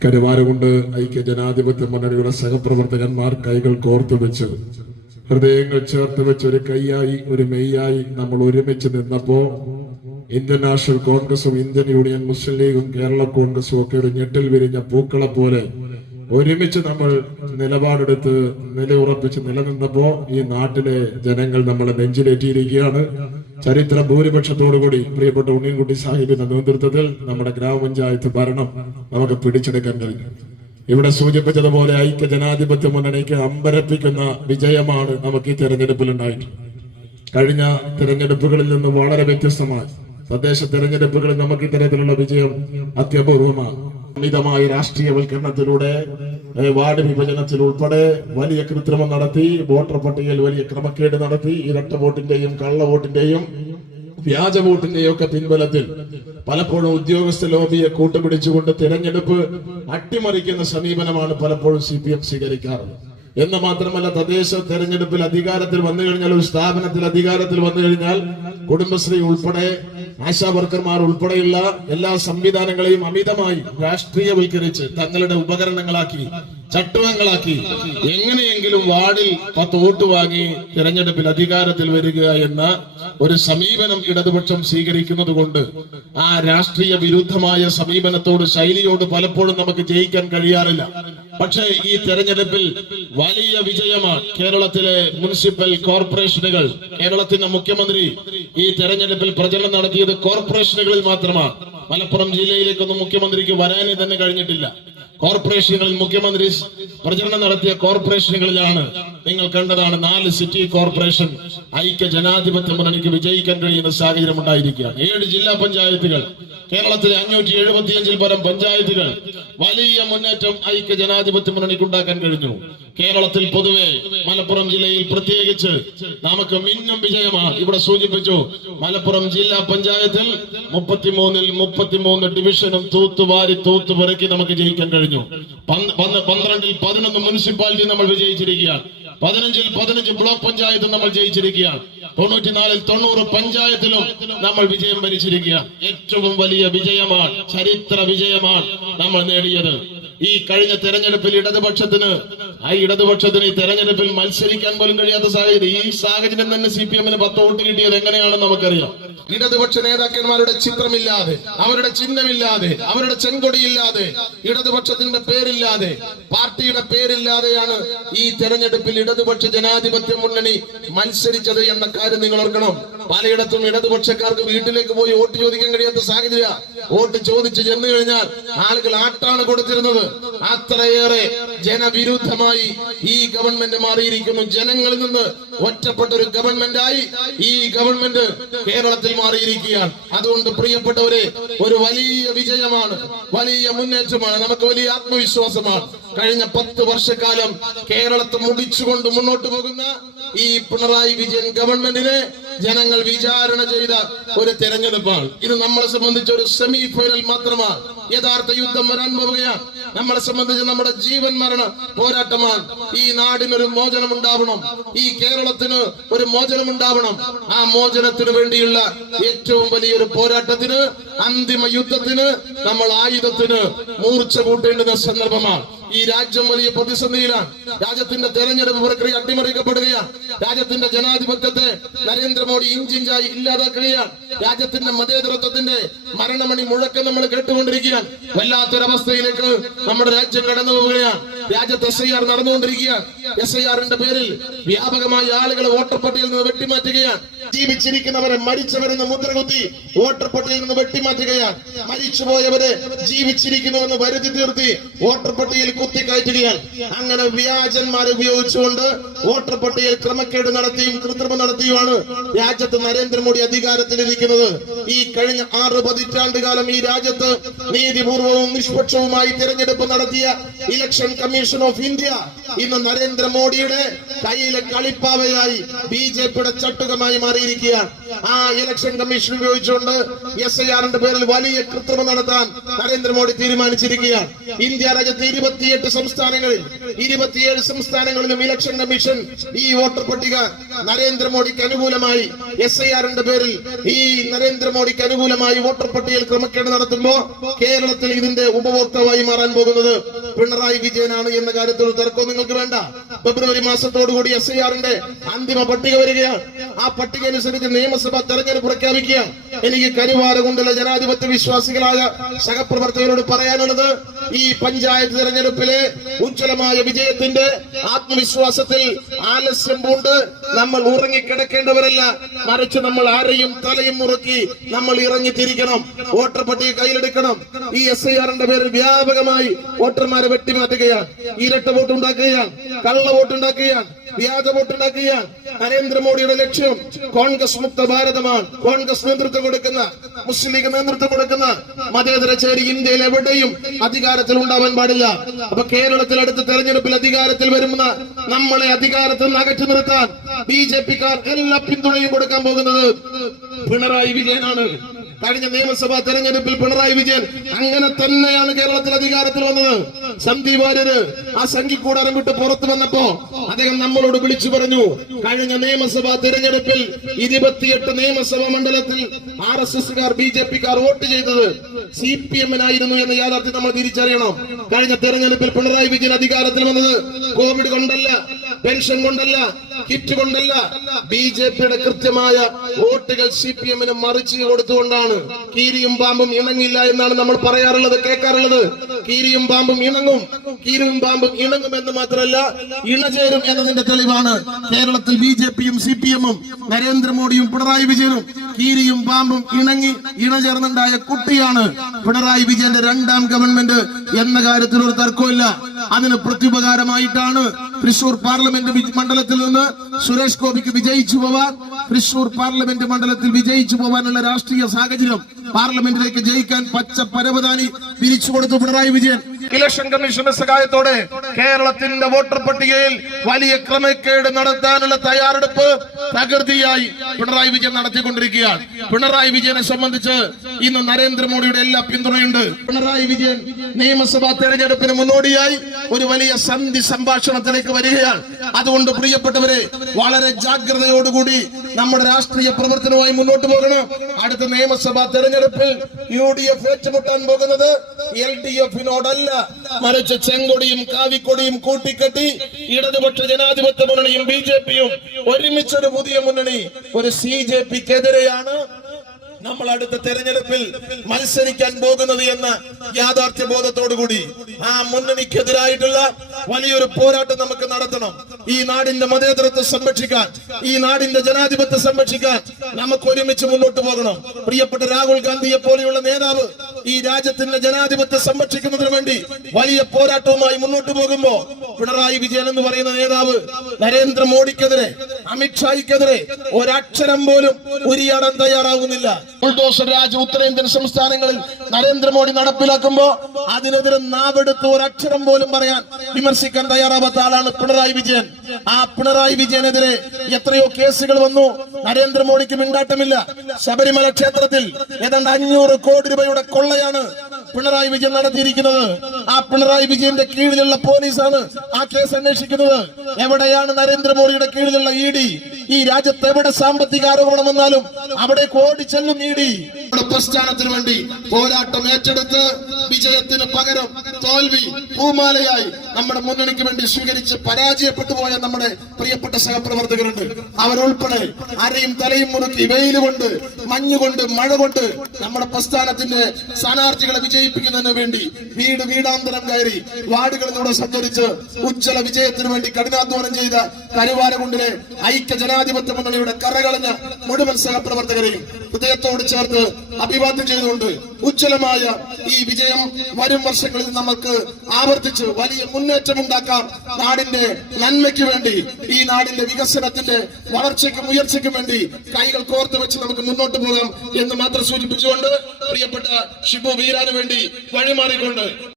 കരുവാരുകൊണ്ട് ഐക്യ ജനാധിപത്യ മുന്നണിയുടെ സഹപ്രവർത്തകന്മാർ കൈകൾ കോർത്തു വെച്ച് ഹൃദയങ്ങൾ ചേർത്ത് വെച്ച് ഒരു കൈയായി ഒരു മെയ്യായി നമ്മൾ ഒരുമിച്ച് നിന്നപ്പോ ഇന്ത്യൻ നാഷണൽ കോൺഗ്രസും ഇന്ത്യൻ യൂണിയൻ മുസ്ലിം ലീഗും കേരള കോൺഗ്രസും ഒക്കെ ഒരു ഞെട്ടിൽ വിരിഞ്ഞ പൂക്കളെ പോലെ ഒരുമിച്ച് നമ്മൾ നിലപാടെടുത്ത് നിലയുറപ്പിച്ച് നിലനിന്നപ്പോ ഈ നാട്ടിലെ ജനങ്ങൾ നമ്മളെ നെഞ്ചിലേറ്റിയിരിക്കുകയാണ്. ചരിത്ര ഭൂരിപക്ഷത്തോടുകൂടി പ്രിയപ്പെട്ട ഉണ്ണിൻകുട്ടി സാഹിബിന്റെ നേതൃത്വത്തിൽ നമ്മുടെ ഗ്രാമപഞ്ചായത്ത് ഭരണം നമുക്ക് പിടിച്ചെടുക്കാൻ കഴിഞ്ഞു. ഇവിടെ സൂചിപ്പിച്ചതുപോലെ ഐക്യ ജനാധിപത്യ മുന്നണിക്ക് അമ്പരപ്പിക്കുന്ന വിജയമാണ് നമുക്ക് ഈ തെരഞ്ഞെടുപ്പിൽ ഉണ്ടായിട്ടുള്ളത് കഴിഞ്ഞ തെരഞ്ഞെടുപ്പുകളിൽ നിന്ന് വളരെ വ്യത്യസ്തമായി. തദ്ദേശ തെരഞ്ഞെടുപ്പുകളിൽ നമുക്ക് ഇത്തരത്തിലുള്ള വിജയം അത്യപൂർവമാണ്. അമിതമായ രാഷ്ട്രീയവൽക്കരണത്തിലൂടെ വാർഡ് വിഭജനത്തിൽ ഉൾപ്പെടെ വലിയ കൃത്രിമം നടത്തി വോട്ടർ പട്ടികയിൽ വലിയ ക്രമക്കേട് നടത്തി ഇരട്ട വോട്ടിന്റെയും കള്ള വോട്ടിന്റെയും വ്യാജ വോട്ടിന്റെയും ഒക്കെ പിൻബലത്തിൽ പലപ്പോഴും ഉദ്യോഗസ്ഥ ലോബിയെ കൂട്ടുപിടിച്ചുകൊണ്ട് തിരഞ്ഞെടുപ്പ് അട്ടിമറിക്കുന്ന സമീപനമാണ് പലപ്പോഴും സി പി എം സ്വീകരിക്കാറുള്ളത് എന്ന് മാത്രമല്ല തദ്ദേശ തെരഞ്ഞെടുപ്പിൽ അധികാരത്തിൽ വന്നു കഴിഞ്ഞാൽ ഒരു സ്ഥാപനത്തിൽ അധികാരത്തിൽ വന്നു കഴിഞ്ഞാൽ കുടുംബശ്രീ ഉൾപ്പെടെ ആശാ വർക്കർമാർ ഉൾപ്പെടെയുള്ള എല്ലാ സംവിധാനങ്ങളെയും അമിതമായി രാഷ്ട്രീയവൽക്കരിച്ച് തങ്ങളുടെ ഉപകരണങ്ങളാക്കി ചട്ടുവങ്ങളാക്കി എങ്ങനെയെങ്കിലും വാർഡിൽ പത്ത് വോട്ട് വാങ്ങി തിരഞ്ഞെടുപ്പിൽ അധികാരത്തിൽ വരിക എന്ന ഒരു സമീപനം ഇടതുപക്ഷം സ്വീകരിക്കുന്നത് കൊണ്ട് ആ രാഷ്ട്രീയ വിരുദ്ധമായ സമീപനത്തോട് ശൈലിയോട് പലപ്പോഴും നമുക്ക് ജയിക്കാൻ കഴിയാറില്ല. പക്ഷേ ഈ തെരഞ്ഞെടുപ്പിൽ വലിയ വിജയമാണ് കേരളത്തിലെ മുനിസിപ്പൽ കോർപ്പറേഷനുകൾ. കേരളത്തിന്റെ മുഖ്യമന്ത്രി ഈ തെരഞ്ഞെടുപ്പിൽ പ്രചരണം നടത്തിയത് കോർപ്പറേഷനുകളിൽ മാത്രമാണ് മലപ്പുറം ജില്ലയിലേക്കൊന്നും മുഖ്യമന്ത്രിക്ക് വരാനേ തന്നെ കഴിഞ്ഞിട്ടില്ല. കോർപ്പറേഷനുകളിൽ മുഖ്യമന്ത്രി പ്രചരണം നടത്തിയ കോർപ്പറേഷനുകളിലാണ് നിങ്ങൾ കണ്ടതാണ് നാല് സിറ്റി കോർപ്പറേഷൻ ഐക്യ ജനാധിപത്യ മുന്നണിക്ക് വിജയിക്കാൻ കഴിയുന്ന സാഹചര്യം ഉണ്ടായിരിക്കുകയാണ്. ഏഴ് ജില്ലാ പഞ്ചായത്തുകൾ കേരളത്തിലെ അഞ്ഞൂറ്റി എഴുപത്തിയഞ്ചിൽ പരം പഞ്ചായത്തുകൾ വലിയ മുന്നേറ്റം ഐക്യ ജനാധിപത്യ മുന്നണിക്ക് ഉണ്ടാക്കാൻ കഴിഞ്ഞു. കേരളത്തിൽ പൊതുവെ മലപ്പുറം ജില്ലയിൽ പ്രത്യേകിച്ച് നമുക്ക് മിന്നും വിജയമാണ്. ഇവിടെ സൂചിപ്പിച്ചു മലപ്പുറം ജില്ലാ പഞ്ചായത്തിൽ മുപ്പത്തിമൂന്നിൽ മുപ്പത്തിമൂന്ന് ഡിവിഷനും തൂത്തുവാരി തൂത്തുപെറുക്കി നമുക്ക് ജയിക്കാൻ കഴിഞ്ഞു. പന്ത് പന്ത് പന്ത്രണ്ടിൽ പതിനൊന്ന് മുനിസിപ്പാലിറ്റി നമ്മൾ വിജയിച്ചിരിക്കുകയാണ്. പതിനഞ്ചിൽ പതിനഞ്ച് ബ്ലോക്ക് പഞ്ചായത്തും നമ്മൾ ജയിച്ചിരിക്കുകയാണ്. തൊണ്ണൂറ്റിനാലിൽ തൊണ്ണൂറ് പഞ്ചായത്തിലും നമ്മൾ വിജയം ഭരിച്ചിരിക്കുക ഏറ്റവും വലിയ വിജയമാണ് ചരിത്ര വിജയമാണ് നമ്മൾ നേടിയത്. ഈ കഴിഞ്ഞ തെരഞ്ഞെടുപ്പിൽ ഇടതുപക്ഷത്തിന് ആ ഇടതുപക്ഷത്തിന് ഈ തെരഞ്ഞെടുപ്പിൽ മത്സരിക്കാൻ പോലും കഴിയാത്ത സാഹചര്യം. ഈ സാഹചര്യം തന്നെ സി പി എമ്മിന് പത്ത് വോട്ട് കിട്ടിയത് എങ്ങനെയാണെന്ന് നമുക്കറിയാം. ഇടതുപക്ഷ നേതാക്കന്മാരുടെ ചിത്രമില്ലാതെ അവരുടെ ചിഹ്നമില്ലാതെ അവരുടെ ചെങ്കൊടിയില്ലാതെ ഇടതുപക്ഷത്തിന്റെ പേരില്ലാതെ പാർട്ടിയുടെ പേരില്ലാതെയാണ് ഈ തെരഞ്ഞെടുപ്പിൽ ഇടതുപക്ഷ ജനാധിപത്യ മുന്നണി മത്സരിച്ചത് എന്ന കാര്യം നിങ്ങൾ ഓർക്കണം. പലയിടത്തും ഇടതുപക്ഷക്കാർക്ക് വീട്ടിലേക്ക് പോയി വോട്ട് ചോദിക്കാൻ കഴിയാത്ത സാഹചര്യ. വോട്ട് ചോദിച്ച് ചെന്നു കഴിഞ്ഞാൽ ആളുകൾ ആട്ടാണ് കൊടുത്തിരുന്നത്. അത്രയേറെ ജനവിരുദ്ധമായി ഈ ഗവൺമെന്റ് മാറിയിരിക്കുന്നു. ജനങ്ങളിൽ നിന്ന് ഒറ്റപ്പെട്ട ഒരു ഗവൺമെന്റായി ഈ ഗവൺമെന്റ് കേരളത്തിൽ മാറിയിരിക്കുകയാണ്. അതുകൊണ്ട് പ്രിയപ്പെട്ടവരെ ഒരു വലിയ വിജയമാണ് വലിയ മുന്നേറ്റമാണ് നമുക്ക് വലിയ ആത്മവിശ്വാസമാണ്. കഴിഞ്ഞ പത്ത് വർഷക്കാലം കേരളത്തെ മുടിച്ചുകൊണ്ട് മുന്നോട്ട് പോകുന്ന ഈ പിണറായി വിജയൻ ഗവൺമെന്റിനെ ജനങ്ങൾ വിചാരണ ചെയ്ത ഒരു തെരഞ്ഞെടുപ്പാണ്. ഇത് നമ്മളെ സംബന്ധിച്ച് ഒരു സെമി ഫൈനൽ മാത്രമാണ്. യഥാർത്ഥ യുദ്ധം വരാൻ പോവുകയാണ്. നമ്മളെ സംബന്ധിച്ച് നമ്മുടെ ജീവൻ മരണ പോരാട്ടമാണ്. ഈ നാടിനൊരു മോചനം ഉണ്ടാവണം. ഈ കേരളത്തിന് ഒരു മോചനം ഉണ്ടാവണം. ആ മോചനത്തിന് വേണ്ടിയുള്ള ഏറ്റവും വലിയൊരു പോരാട്ടത്തിന് അന്തിമ യുദ്ധത്തിന് നമ്മൾ ആയുധത്തിന് മൂർച്ച കൂട്ടേണ്ടുന്ന സന്ദർഭമാണ്. ഈ രാജ്യം വലിയ പ്രതിസന്ധിയിലാണ്. രാജ്യത്തിന്റെ തെരഞ്ഞെടുപ്പ് പ്രക്രിയ അട്ടിമറിക്കപ്പെടുകയാണ്. രാജ്യത്തിന്റെ ജനാധിപത്യത്തെ നരേന്ദ്രമോദി ഇഞ്ചിഞ്ചായി ഇല്ലാതാക്കുകയാണ്. രാജ്യത്തിന്റെ മതേതൃത്വത്തിന്റെ മരണമണി മുഴക്കം നമ്മൾ കേട്ടുകൊണ്ടിരിക്കുകയാണ്. വല്ലാത്തൊരവസ്ഥയിലേക്ക് നമ്മുടെ രാജ്യം കടന്നു പോവുകയാണ്. രാജ്യത്ത് എസ് ഐ ആർ നടന്നുകൊണ്ടിരിക്കുകയാണ്. എസ് ഐ ആറിന്റെ പേരിൽ വ്യാപകമായി ആളുകളെ വോട്ടർ പട്ടികയിൽ നിന്ന് വെട്ടിമാറ്റുകയാണ്. ജീവിച്ചിരിക്കുന്നവരെ മരിച്ചവരെന്ന് മുദ്രകുത്തി വോട്ടർ പട്ടികയിൽ നിന്ന് വെട്ടിമാറ്റുകയാണ്. മരിച്ചുപോയവരെ ജീവിച്ചിരിക്കുന്നുവെന്ന് വരുത്തി തീർത്തി വോട്ടർ പട്ടികയിൽ കുത്തിക്കയറ്റുകയാണ്. അങ്ങനെ വ്യാജന്മാരെ ഉപയോഗിച്ചുകൊണ്ട് വോട്ടർ പട്ടികയിൽ ക്രമക്കേട് നടത്തിയും കൃത്രിമം നടത്തിയുമാണ് രാജ്യത്ത് നരേന്ദ്രമോദി അധികാരത്തിലിരിക്കുന്നത്. ഈ കഴിഞ്ഞ ആറ് പതിറ്റാണ്ട് കാലം ഈ രാജ്യത്ത് നീതിപൂർവവും നിഷ്പക്ഷവുമായി തിരഞ്ഞെടുപ്പ് നടത്തിയ ഇലക്ഷൻ കമ്മീഷൻ ഓഫ് ഇന്ത്യ ഇന്ന് നരേന്ദ്രമോദിയുടെ കയ്യിലെ കളിപ്പാവയായി ബി ജെ പിയുടെ ചട്ടുകമായി മാറിയിരിക്കുകയാണ്. ആ ഇലക്ഷൻ കമ്മീഷൻ ഉപയോഗിച്ചുകൊണ്ട് എസ് ഐ ആറിന്റെ പേരിൽ വലിയ കൃത്രിമം നടത്താൻ നരേന്ദ്രമോദി തീരുമാനിച്ചിരിക്കുകയാണ്. ഇന്ത്യ രാജ്യത്ത് ഇരുപത്തിയെട്ട് സംസ്ഥാനങ്ങളിൽ ഇരുപത്തിയേഴ് സംസ്ഥാനങ്ങളിലും ഇലക്ഷൻ കമ്മീഷൻ ഈ വോട്ടർ പട്ടിക നരേന്ദ്രമോദിക്ക് അനുകൂലമായി എസ് ഐ ആറിന്റെ പേരിൽ ഈ നരേന്ദ്രമോദിക്ക് അനുകൂലമായി വോട്ടർ പട്ടികയിൽ ക്രമക്കേട് നടത്തുമ്പോൾ കേരളത്തിൽ ഇതിന്റെ ഉപഭോക്താവായി മാറാൻ പോകുന്നത് പിണറായി വിജയനാണ് എന്ന കാര്യത്തിൽ തർക്കം നിങ്ങൾക്ക് വേണ്ട. ഫെബ്രുവരി മാസത്തോടുകൂടി എസ് ഐ ആറിന്റെ അന്തിമ പട്ടിക വരികയാണ്. ആ പട്ടിക അനുസരിച്ച് നിയമസഭാ തെരഞ്ഞെടുപ്പ് പ്രഖ്യാപിക്കുക. എനിക്ക് കരുവാരകുണ്ടിലെ ജനാധിപത്യ വിശ്വാസികളായ സഹപ്രവർത്തകരോട് പറയാനുള്ളത് ഈ പഞ്ചായത്ത് തെരഞ്ഞെടുപ്പിലെ ഉജ്ജ്വലമായ വിജയത്തിന്റെ ആത്മവിശ്വാസത്തിൽ ആലസ്യം പൂണ്ട് നമ്മൾ ഉറങ്ങിക്കിടക്കേണ്ടവരല്ല. മറിച്ച് നമ്മൾ ആരെയും തലയും മുറുക്കി നമ്മൾ ഇറങ്ങി തിരിക്കണം വോട്ടർ പട്ടിക കയ്യിലെടുക്കണം. ഈ എസ് ഐ ആറിന്റെ പേരിൽ വ്യാപകമായി വോട്ടർമാരെ വെട്ടിമാറ്റുകയാണ്. ഇരട്ട വോട്ട് ഉണ്ടാക്കുകയാണ്. കള്ള വോട്ട് ഉണ്ടാക്കുകയാണ്. വ്യാജ വോട്ട് ഉണ്ടാക്കുകയാണ്. നരേന്ദ്രമോദിയുടെ ലക്ഷ്യം കോൺഗ്രസ് മുക്ത ഭാരതമാണ്. കോൺഗ്രസ് നേതൃത്വം കൊടുക്കുന്ന മുസ്ലിം ലീഗ് നേതൃത്വം കൊടുക്കുന്ന മതേതര ചേരി ഇന്ത്യയിൽ എവിടെയും അധികാരത്തിൽ ഉണ്ടാവാൻ പാടില്ല. അപ്പൊ കേരളത്തിൽ അടുത്ത തെരഞ്ഞെടുപ്പിൽ അധികാരത്തിൽ വരുന്ന നമ്മളെ അധികാരത്തിൽ നിന്ന് അകറ്റി നിർത്താൻ ബി ജെ പിക്കാർ എല്ലാ പിന്തുണയും കൊടുക്കാൻ പോകുന്നത് പിണറായി വിജയനാണ്. കഴിഞ്ഞ നിയമസഭാ തെരഞ്ഞെടുപ്പിൽ പിണറായി വിജയൻ അങ്ങനെ തന്നെയാണ് കേരളത്തിൽ അധികാരത്തിൽ വന്നത്. സന്ദീപ് വാര്യര് ആ സംഘിക്കൂടാരം വിട്ട് പുറത്തു വന്നപ്പോ അദ്ദേഹം നമ്മളോട് വിളിച്ചു പറഞ്ഞു കഴിഞ്ഞ നിയമസഭാ തെരഞ്ഞെടുപ്പിൽ ഇരുപത്തിയെട്ട് നിയമസഭാ മണ്ഡലത്തിൽ ആർ എസ് എസ്കാർ ബി ജെ പിക്കാർ വോട്ട് ചെയ്തത് സി പി എമ്മിനായിരുന്നു എന്ന യാഥാർത്ഥ്യം നമ്മൾ തിരിച്ചറിയണം. കഴിഞ്ഞ തെരഞ്ഞെടുപ്പിൽ പിണറായി വിജയൻ അധികാരത്തിൽ വന്നത് കോവിഡ് കൊണ്ടല്ല. പെൻഷൻ കൊണ്ടല്ല കിറ്റ് കൊണ്ടല്ല. ബി ജെ പിയുടെ കൃത്യമായ വോട്ടുകൾ സി പി എമ്മിന് മറിച്ച് കൊടുത്തുകൊണ്ടാണ് കീരിയും പാമ്പും ഇണങ്ങില്ല എന്നാണ് നമ്മൾ പറയാറുള്ളത് കേൾക്കാറുള്ളത്. കീരിയും പാമ്പും ഇണങ്ങും. കീരിയും പാമ്പും ഇണങ്ങും എന്ന് മാത്രമല്ല ഇണചേരും എന്നതിന്റെ തെളിവാണ് കേരളത്തിൽ ബി ജെ പിയും സി പി എമ്മും നരേന്ദ്രമോദിയും പിണറായി വിജയനും കീരിയും പാമ്പും ഇണങ്ങി ഇണചേർന്നുണ്ടായ കുട്ടിയാണ് പിണറായി വിജയന്റെ രണ്ടാം ഗവൺമെന്റ് എന്ന കാര്യത്തിൽ ഒരു തർക്കമില്ല അതിന് പ്രത്യുപകാരമായിട്ടാണ് തൃശൂർ പാർലമെന്റ് മണ്ഡലത്തിൽ നിന്ന് സുരേഷ് ഗോപിക്ക് വിജയിച്ചു പോവാൻ തൃശൂർ പാർലമെന്റ് മണ്ഡലത്തിൽ വിജയിച്ചു പോവാനുള്ള രാഷ്ട്രീയ സാഹചര്യം പാർലമെന്റിലേക്ക് ജയിക്കാൻ പച്ച പരവതാനി പിരിച്ചു കൊടുത്തു പിണറായി വിജയൻ. ഇലക്ഷൻ കമ്മീഷന്റെ സഹായത്തോടെ കേരളത്തിന്റെ വോട്ടർ പട്ടികയിൽ വലിയ ക്രമക്കേട് നടത്താനുള്ള തയ്യാറെടുപ്പ് തകൃതിയായി പിണറായി വിജയൻ നടത്തിക്കൊണ്ടിരിക്കുകയാണ്. പിണറായി വിജയനെ സംബന്ധിച്ച് ഇന്ന് നരേന്ദ്രമോദിയുടെ എല്ലാ പിന്തുണയുണ്ട്. പിണറായി വിജയൻ നിയമസഭാ തെരഞ്ഞെടുപ്പിന് മുന്നോടിയായി ഒരു വലിയ സന്ധി സംഭാഷണത്തിലേക്ക് വരികയാണ്. അതുകൊണ്ട് പ്രിയപ്പെട്ടവരെ വളരെ ജാഗ്രതയോടുകൂടി നമ്മുടെ രാഷ്ട്രീയ പ്രവർത്തനവുമായി മുന്നോട്ട് പോകണം. അടുത്ത നിയമസഭാ തെരഞ്ഞെടുപ്പിൽ യു ഡി എഫ് ഏറ്റുമുട്ടാൻ പോകുന്നത് എൽ ഡി എഫിനോടല്ല മറിച്ച് ചെങ്കൊടിയും കാവിക്കൊടിയും കൂട്ടിക്കെട്ടി ഇടതുപക്ഷ ജനാധിപത്യ മുന്നണിയും ബി ജെ പിയും ഒരുമിച്ചൊരു പുതിയ മുന്നണി ഒരു സി ജെ പിക്കെതിരെയാണ് നമ്മൾ അടുത്ത തെരഞ്ഞെടുപ്പിൽ മത്സരിക്കാൻ പോകുന്നത് എന്ന യാഥാർത്ഥ്യ ബോധത്തോടുകൂടി ആ മുന്നണിക്കെതിരായിട്ടുള്ള വലിയൊരു പോരാട്ടം നമുക്ക് നടത്തണം. ഈ നാടിന്റെ മതേതരത്തെ സംരക്ഷിക്കാൻ ഈ നാടിന്റെ ജനാധിപത്യം സംരക്ഷിക്കാൻ നമുക്ക് ഒരുമിച്ച് മുന്നോട്ട് പോകണം. പ്രിയപ്പെട്ട രാഹുൽ ഗാന്ധിയെ പോലെയുള്ള നേതാവ് ഈ രാജ്യത്തിന്റെ ജനാധിപത്യം സംരക്ഷിക്കുന്നതിന് വേണ്ടി വലിയ പോരാട്ടവുമായി മുന്നോട്ട് പോകുമ്പോ പിണറായി വിജയൻ എന്ന് പറയുന്ന നേതാവ് നരേന്ദ്രമോദിക്കെതിരെ അമിത്ഷായ്ക്കെതിരെ ഒരക്ഷരം പോലും ഉരിയാടാൻ തയ്യാറാകുന്നില്ല ബുൾഡോസർ രാജ് ഉത്തരേന്ത്യൻ സംസ്ഥാനങ്ങളിൽ നരേന്ദ്രമോദി നടപ്പിലാക്കുമ്പോ അതിനെതിരെ നാവെടുത്ത് ഒരക്ഷരം പോലും പറയാൻ വിമർശിക്കാൻ തയ്യാറാവാത്ത ആളാണ് പിണറായി വിജയൻ. ആ പിണറായി വിജയനെതിരെ എത്രയോ കേസുകൾ വന്നു. നരേന്ദ്രമോദിക്ക് മിണ്ടാട്ടമില്ല. ശബരിമല ക്ഷേത്രത്തിൽ ഏതാണ്ട് അഞ്ഞൂറ് കോടി രൂപയുടെ കൊള്ളയാണ് പിണറായി വിജയൻ നടത്തിയിരിക്കുന്നത്. ആ പിണറായി വിജയന്റെ കീഴിലുള്ള പോലീസാണ് ആ കേസ് അന്വേഷിക്കുന്നത്. എവിടെയാണ് നരേന്ദ്രമോദിയുടെ കീഴിലുള്ള ഇ ഈ രാജ്യത്ത് എവിടെ സാമ്പത്തിക ആരോപണം വന്നാലും അവിടെ കോടി ചെല്ലും ഇ ഡി. പ്രസ്ഥാനത്തിന് വേണ്ടി പോരാട്ടം ഏറ്റെടുത്ത് വിജയത്തിന് പകരം തോൽവി പൂമാലയായി നമ്മുടെ മുന്നണിക്ക് വേണ്ടി സ്വീകരിച്ച് പരാജയപ്പെട്ടു പോയ നമ്മുടെ പ്രിയപ്പെട്ട സഹപ്രവർത്തകരുണ്ട്. അവരുൾപ്പെടെ അരയും തലയും മുറുക്കി വെയിൽ കൊണ്ട് മഞ്ഞുകൊണ്ട് മഴ കൊണ്ട് നമ്മുടെ പ്രസ്ഥാനത്തിന്റെ സ്ഥാനാർത്ഥികളെ വിജയിപ്പിക്കുന്നതിന് വേണ്ടി വീട് വീടാന്തരം കയറി വാർഡുകളിലൂടെ സഞ്ചരിച്ച് ഉജ്ജ്വല വിജയത്തിന് വേണ്ടി കഠിനാധ്വാനം ചെയ്ത കരുവാരകുണ്ടിലെ ഐക്യ ജനാധിപത്യ മുന്നണിയുടെ കറകളഞ്ഞ മുഴുവൻ സഹപ്രവർത്തകരെയും ഹൃദയത്തോട് ചേർത്ത് അഭിവാദ്യം ചെയ്തുകൊണ്ട് ഉജ്ജ്വലമായ ഈ വിജയം വരും വർഷങ്ങളിൽ നമുക്ക് ആവർത്തിച്ച് വലിയ മുന്നേറ്റം ഉണ്ടാക്കാം നാടിന്റെ നന്മയ്ക്ക് വേണ്ടി ഈ നാടിന്റെ വികസനത്തിന്റെ വളർച്ചയ്ക്കും ഉയർച്ചയ്ക്കും വേണ്ടി കൈകൾ കോർത്ത് വെച്ച് നമുക്ക് മുന്നോട്ട് പോകാം എന്ന് മാത്രം സൂചിപ്പിച്ചുകൊണ്ട് പ്രിയപ്പെട്ട ഷിബു വീരാന് വേണ്ടി വഴിമാറിക്കൊണ്ട്